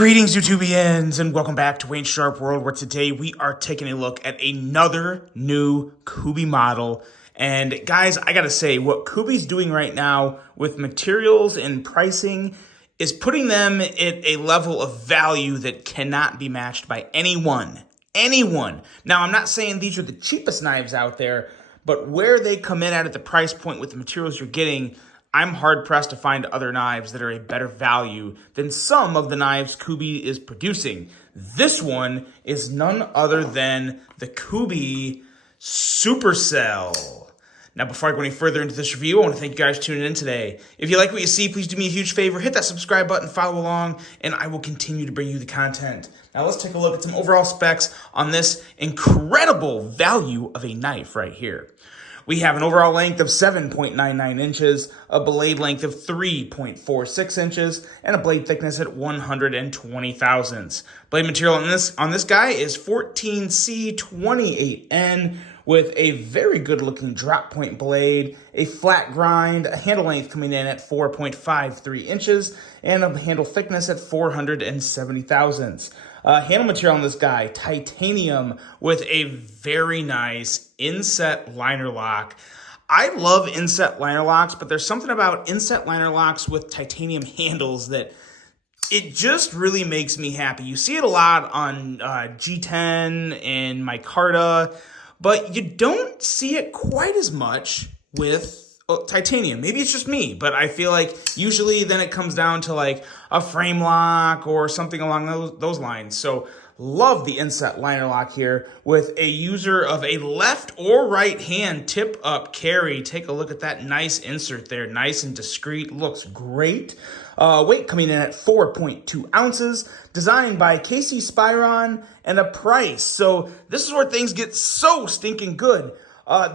Greetings, YouTubians, and welcome back to Wayne Sharp World, where today we are taking a look at another new Kubey model. And guys, I gotta say, what Kubey's doing right now with materials and pricing is putting them at a level of value that cannot be matched by anyone. Now, I'm not saying these are the cheapest knives out there, but where they come in at the price point with the materials you're getting, I'm hard-pressed to find other knives that are a better value than some of the knives Kubey is producing. This one is none other than the Kubey Supercell. Now, before I go any further into this review, I want to thank you guys for tuning in today. If you like what you see, please do me a huge favor. Hit that subscribe button, follow along, and I will continue to bring you the content. Now, let's take a look at some overall specs on this incredible value of a knife right here. We have an overall length of 7.99 inches, a blade length of 3.46 inches, and a blade thickness at 120 thousandths. Blade material on this guy is 14C28N with a very good looking drop point blade, a flat grind, a handle length coming in at 4.53 inches, and a handle thickness at 470 thousandths. Handle material on this guy, titanium with a very nice inset liner lock. I love inset liner locks, but there's something about inset liner locks with titanium handles that it just really makes me happy. You see it a lot on G10 and micarta, but you don't see it quite as much with titanium. Maybe it's just me, but I feel like usually then it comes down to like a frame lock or something along those lines. So love the inset liner lock here with a user of a left or right hand tip up carry. Take a look at that nice insert there. Nice and discreet. Looks great. Weight coming in at 4.2 ounces. Designed by Casey Spyron, and a price. So this is where things get so stinking good.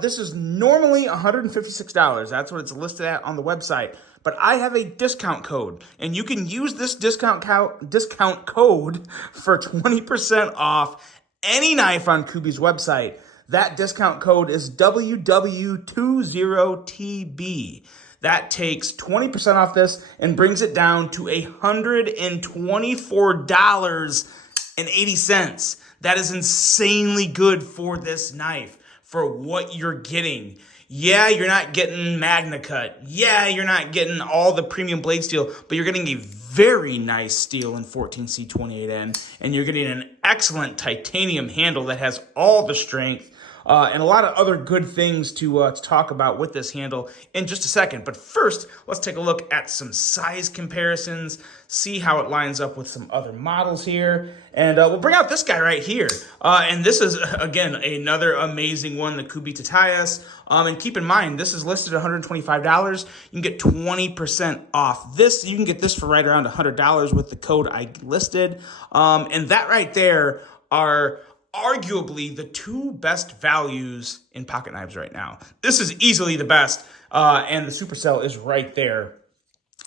This is normally $156. That's what it's listed at on the website. But I have a discount code, and you can use this discount code for 20% off any knife on Kubey's website. That discount code is WW20TB. That takes 20% off this and brings it down to $124.80. That is insanely good for this knife, for what you're getting. Yeah, you're not getting Magna Cut. Yeah, you're not getting all the premium blade steel, but you're getting a very nice steel in 14C28N, and you're getting an excellent titanium handle that has all the strength, and a lot of other good things to talk about with this handle in just a second. But first, let's take a look at some size comparisons, see how it lines up with some other models here. And we'll bring out this guy right here. And this is, again, another amazing one, the Kubey Titaias. And keep in mind, this is listed at $125. You can get 20% off this. You can get this for right around $100 with the code I listed. And that right there are arguably the two best values in pocket knives right now. This is easily the best, and the Supercell is right there.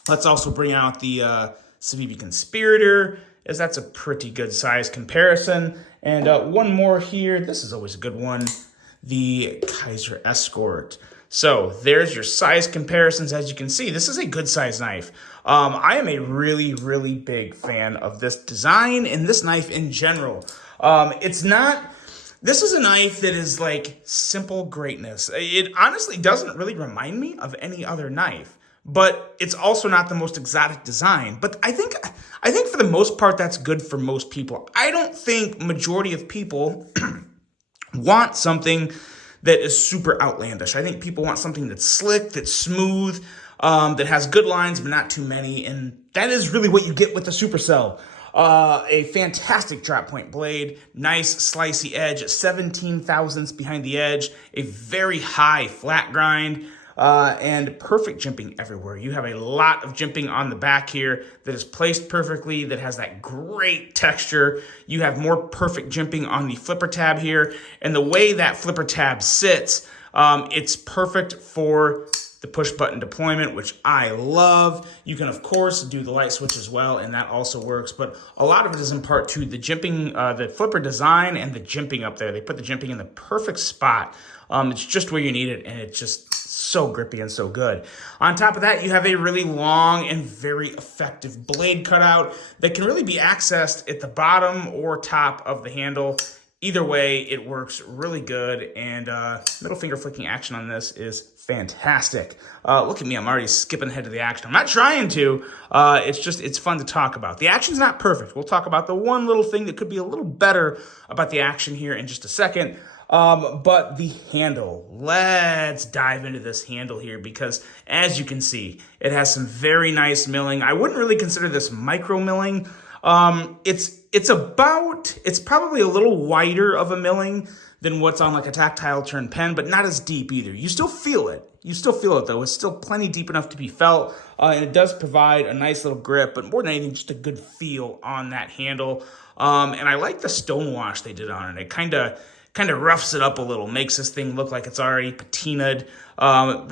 Let's also bring out the Civivi Conspirator, as that's a pretty good size comparison. And one more here. This is always a good one, the Kaiser Escort. So there's your size comparisons. As you can see, this is a good size knife. I am a really, really big fan of this design and this knife in general. This is a knife that is like simple greatness. It honestly doesn't really remind me of any other knife, but it's also not the most exotic design. But I think for the most part, that's good for most people. I don't think majority of people want something that is super outlandish. I think people want something that's slick, that's smooth, that has good lines, but not too many. And that is really what you get with the Supercell. A fantastic drop point blade, nice slicey edge at 17 thousandths behind the edge, a very high flat grind, and perfect jimping everywhere. You have a lot of jimping on the back here that is placed perfectly, that has that great texture. You have more perfect jimping on the flipper tab here, and the way that flipper tab sits, it's perfect for the push button deployment, which I love. You can, of course, do the light switch as well, and that also works. But a lot of it is in part to the jimping, the flipper design and the jimping up there. They put the jimping in the perfect spot. It's just where you need it, and it's just so grippy and so good. On top of that, you have a really long and very effective blade cutout that can really be accessed at the bottom or top of the handle. Either way, it works really good, and middle finger flicking action on this is fantastic. Look at me, I'm already skipping ahead to the action. I'm not trying to, it's fun to talk about. The action's not perfect. We'll talk about the one little thing that could be a little better about the action here in just a second. But the handle, let's dive into this handle here, because as you can see, it has some very nice milling. I wouldn't really consider this micro milling. It's probably a little wider of a milling than what's on like a tactile turn pen, but not as deep either. You still feel it. You still feel it though. It's still plenty deep enough to be felt, and it does provide a nice little grip, but more than anything, just a good feel on that handle. And I like the stonewash they did on it. It kind of roughs it up a little, makes this thing look like it's already patinaed.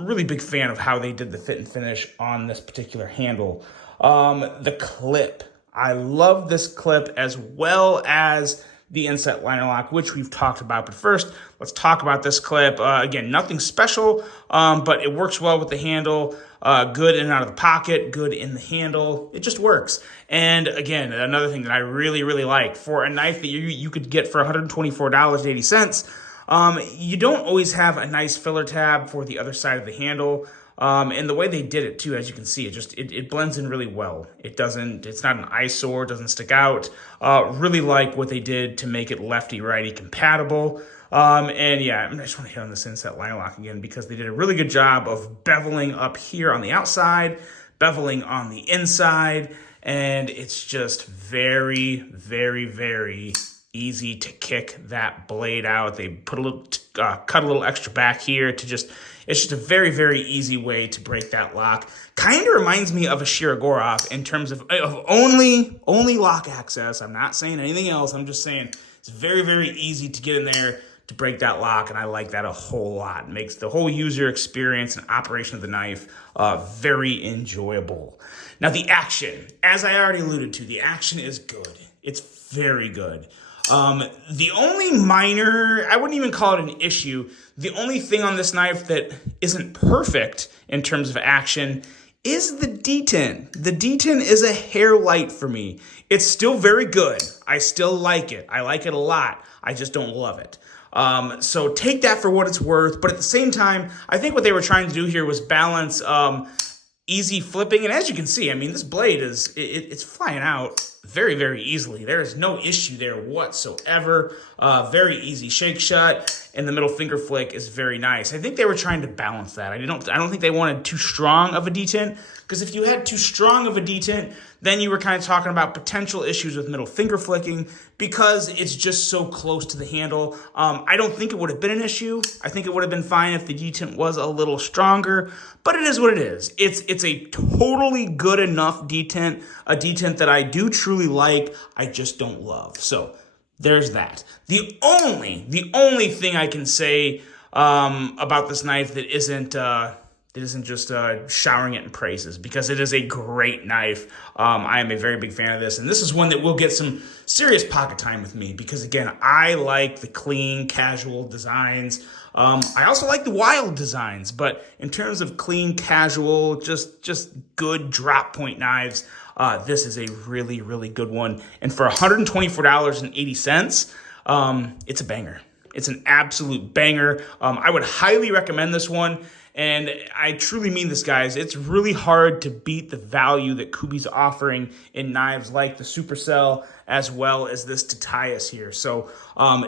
Really big fan of how they did the fit and finish on this particular handle. The clip. I love this clip as well as the inset liner lock, which we've talked about. But first, let's talk about this clip. Again, nothing special, but it works well with the handle. Good in and out of the pocket, good in the handle. It just works. And again, another thing that I really, really like, for a knife that you could get for $124.80, you don't always have a nice filler tab for the other side of the handle. And the way they did it too, as you can see, it blends in really well. It's not an eyesore, it doesn't stick out. Really like what they did to make it lefty-righty compatible. And yeah, I just want to hit on this inset liner lock again, because they did a really good job of beveling up here on the outside, beveling on the inside, and it's just very, very, very easy to kick that blade out. They put a little, cut a little extra back here to just, it's just a very, very easy way to break that lock. Kind of reminds me of a Shirogorov in terms of only lock access. I'm not saying anything else. I'm just saying it's very, very easy to get in there to break that lock, and I like that a whole lot. It makes the whole user experience and operation of the knife very enjoyable. Now the action, as I already alluded to, the action is good. It's very good. The only minor, I wouldn't even call it an issue, the only thing on this knife that isn't perfect in terms of action is the detent. The detent is a hair light for me. It's still very good. I still like it. I like it a lot. I just don't love it. So take that for what it's worth. But at the same time, I think what they were trying to do here was balance easy flipping. And as you can see, I mean, this blade is, it's flying out very, very easily. There is no issue there whatsoever. Very easy shake shut, and the middle finger flick is very nice. I think they were trying to balance that. I don't think they wanted too strong of a detent, because if you had too strong of a detent, then you were kind of talking about potential issues with middle finger flicking, because it's just so close to the handle. I don't think it would have been an issue. I think it would have been fine if the detent was a little stronger, but it is what it is. It's a totally good enough detent, a detent that I do truly like, I just don't love. So there's that. The only thing I can say about this knife that isn't just showering it in praises, because it is a great knife. I am a very big fan of this, and this is one that will get some serious pocket time with me, because again, I like the clean, casual designs. I also like the wild designs, but in terms of clean, casual, just good drop point knives, this is a really, really good one. And for $124.80, it's a banger. It's an absolute banger. I would highly recommend this one. And I truly mean this, guys. It's really hard to beat the value that Kubey's offering in knives like the Supercell, as well as this Titius here. So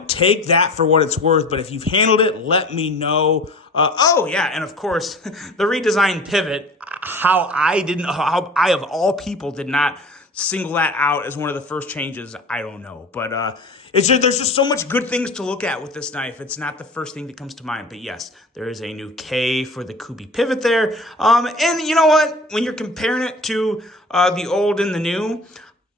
take that for what it's worth. But if you've handled it, let me know. Oh, yeah, and of course, the redesigned pivot, how I of all people did not single that out as one of the first changes, I don't know. But there's just so much good things to look at with this knife. It's not the first thing that comes to mind. But yes, there is a new K for the Kubey pivot there. And you know what? When you're comparing it to the old and the new,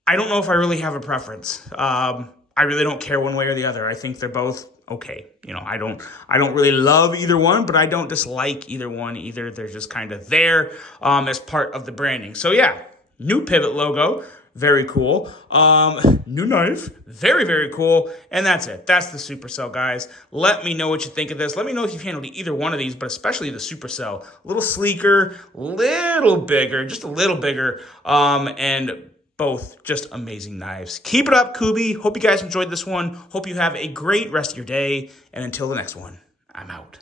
I don't know if I really have a preference. I really don't care one way or the other. I think they're both okay. You know, I don't really love either one, but I don't dislike either one either. They're just kind of there as part of the branding. So yeah, new pivot logo. very cool. New knife, very, very cool. And that's it. That's the Supercell, guys. Let me know what you think of this. Let me know if you've handled either one of these, but especially the Supercell. A little sleeker, little bigger, just a little bigger, and both just amazing knives. Keep it up, Kubey. Hope you guys enjoyed this one. Hope you have a great rest of your day. And until the next one, I'm out.